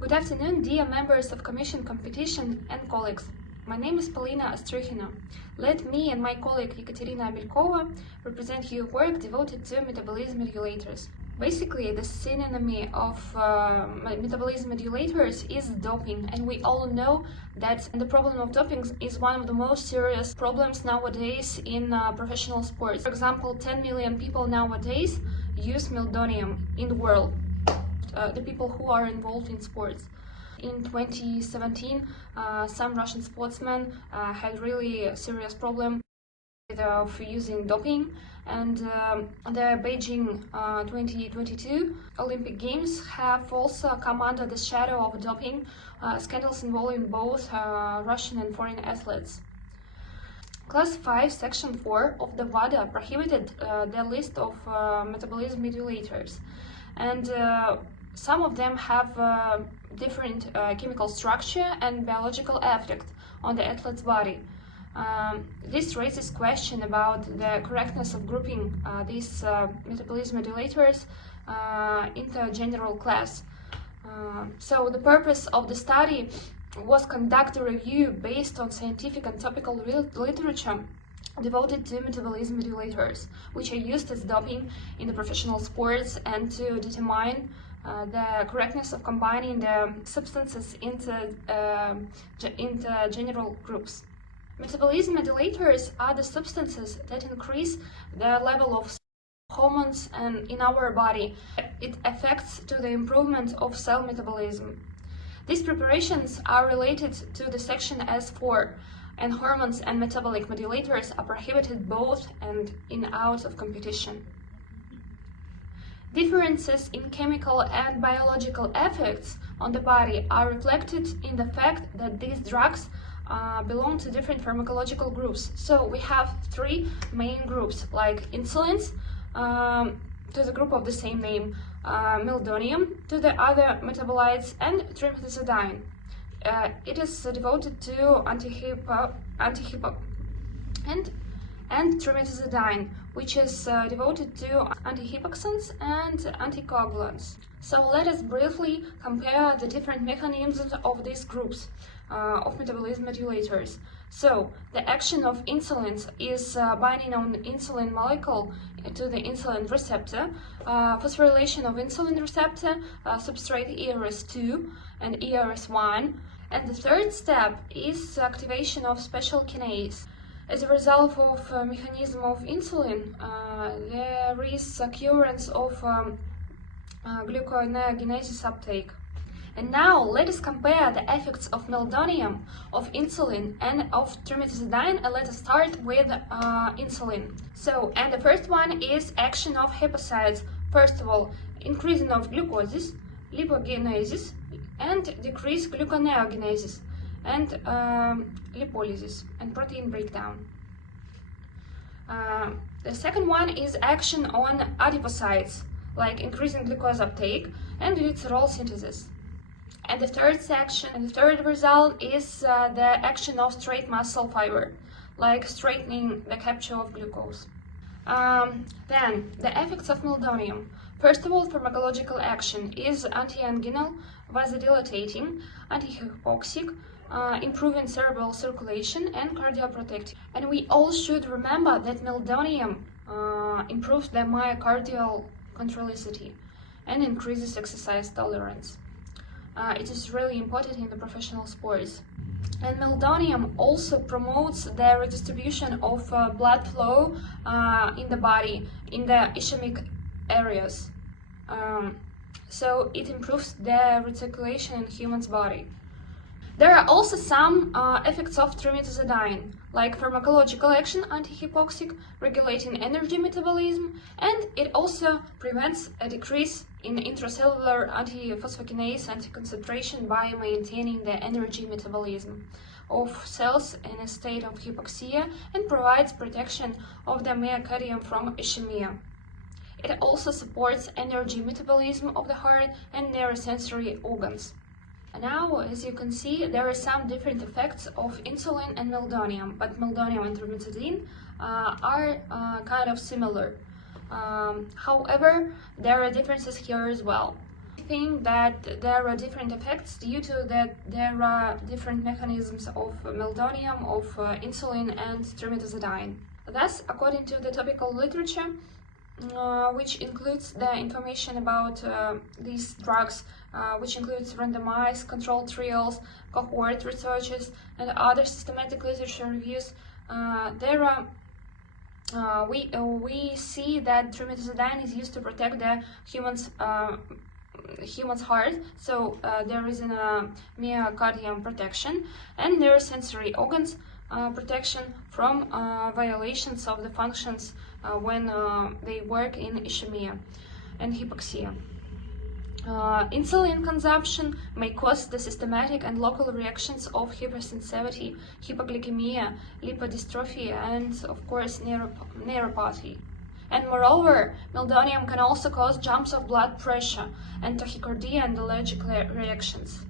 Good afternoon, dear members of Commission Competition and colleagues. My name is Polina Астрюхина. Let me and my colleague Ekaterina Abelkova represent your work devoted to metabolism modulators. Basically, the synonym of metabolism modulators is doping, and we all know that the problem of doping is one of the most serious problems nowadays in professional sports. For example, 10 million people nowadays use meldonium in the world, the people who are involved in sports. In 2017, some Russian sportsmen had really a serious problem of using doping, and the Beijing 2022 Olympic Games have also come under the shadow of doping scandals involving both Russian and foreign athletes. Class 5, Section 4 of the WADA prohibited the list of metabolism modulators, and some of them have different chemical structure and biological effect on the athlete's body. This raises question about the correctness of grouping these metabolism modulators into a general class. So the purpose of the study was conduct a review based on scientific and topical literature devoted to metabolism modulators, which are used as doping in the professional sports, and to determine the correctness of combining the substances into general groups. Metabolism modulators are the substances that increase the level of hormones in our body. It affects to the improvement of cell metabolism. These preparations are related to the section S4, and hormones and metabolic modulators are prohibited both and in out of competition. Differences in chemical and biological effects on the body are reflected in the fact that these drugs belong to different pharmacological groups. So we have three main groups, like insulins, to the group of the same name, meldonium to the other metabolites, and trimetazidine. It is devoted to and trimetazidine, which is devoted to antihypoxins and anticoagulants. So let us briefly compare the different mechanisms of these groups of metabolism modulators. So the action of insulins is binding on insulin molecule to the insulin receptor, phosphorylation of insulin receptor, substrate ERS2 and ERS1, and the third step is activation of special kinase. As a result of mechanism of insulin, there is occurrence of gluconeogenesis uptake. And now let us compare the effects of meldonium, of insulin, and of trimetazidine, and let us start with insulin. And the first one is action of hepatocytes. First of all, increasing of glucosis, lipogenesis, and decrease gluconeogenesis, and lipolysis and protein breakdown. The second one is action on adipocytes, like increasing glucose uptake and glycerol synthesis. And the third section, and the third result is the action of straight muscle fiber, like straightening the capture of glucose. Then the effects of meldonium. First of all, pharmacological action is anti-anginal, vasodilatating, anti-hypoxic, improving cerebral circulation, and cardioprotective. And we all should remember that meldonium improves the myocardial controlicity and increases exercise tolerance. It is really important in the professional sports. And meldonium also promotes the redistribution of blood flow in the body, in the ischemic areas. So it improves the recirculation in human's body. There are also some effects of trimetazidine, like pharmacological action, antihypoxic, regulating energy metabolism, and it also prevents a decrease in intracellular antiphosphokinase anticoncentration by maintaining the energy metabolism of cells in a state of hypoxia, and provides protection of the myocardium from ischemia. It also supports energy metabolism of the heart and neurosensory organs. Now, as you can see, there are some different effects of insulin and meldonium, but meldonium and trimetazidine are kind of similar. However, there are differences here as well. think that there are different effects due to that there are different mechanisms of meldonium, of insulin and stromatozidine. Thus, according to the topical literature, which includes the information about these drugs, which includes randomized controlled trials, cohort researches, and other systematic literature reviews, we see that stromatozidine is used to protect the human's heart, so there is a myocardium protection, and neurosensory organs protection from violations of the functions when they work in ischemia and hypoxia. Insulin consumption may cause the systematic and local reactions of hypersensitivity, hypoglycemia, lipodystrophy, and of course neuropathy. And moreover, meldonium can also cause jumps of blood pressure and tachycardia and allergic reactions.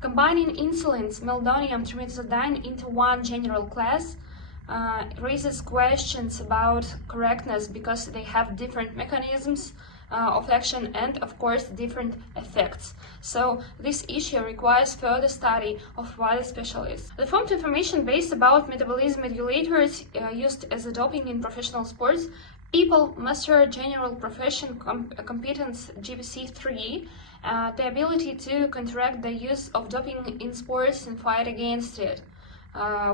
Combining insulins, meldonium, stromatozidine into one general class raises questions about correctness because they have different mechanisms of action and of course different effects. So this issue requires further study of wider specialists. The formed information base about metabolism modulators used as a doping in professional sports. People master general profession competence GPC3, the ability to counteract the use of doping in sports and fight against it,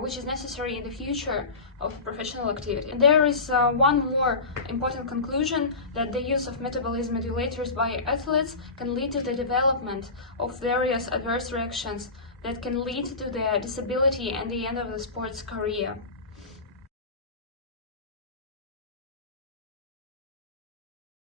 which is necessary in the future of professional activity. And there is one more important conclusion, that the use of metabolism modulators by athletes can lead to the development of various adverse reactions that can lead to their disability and the end of the sports career.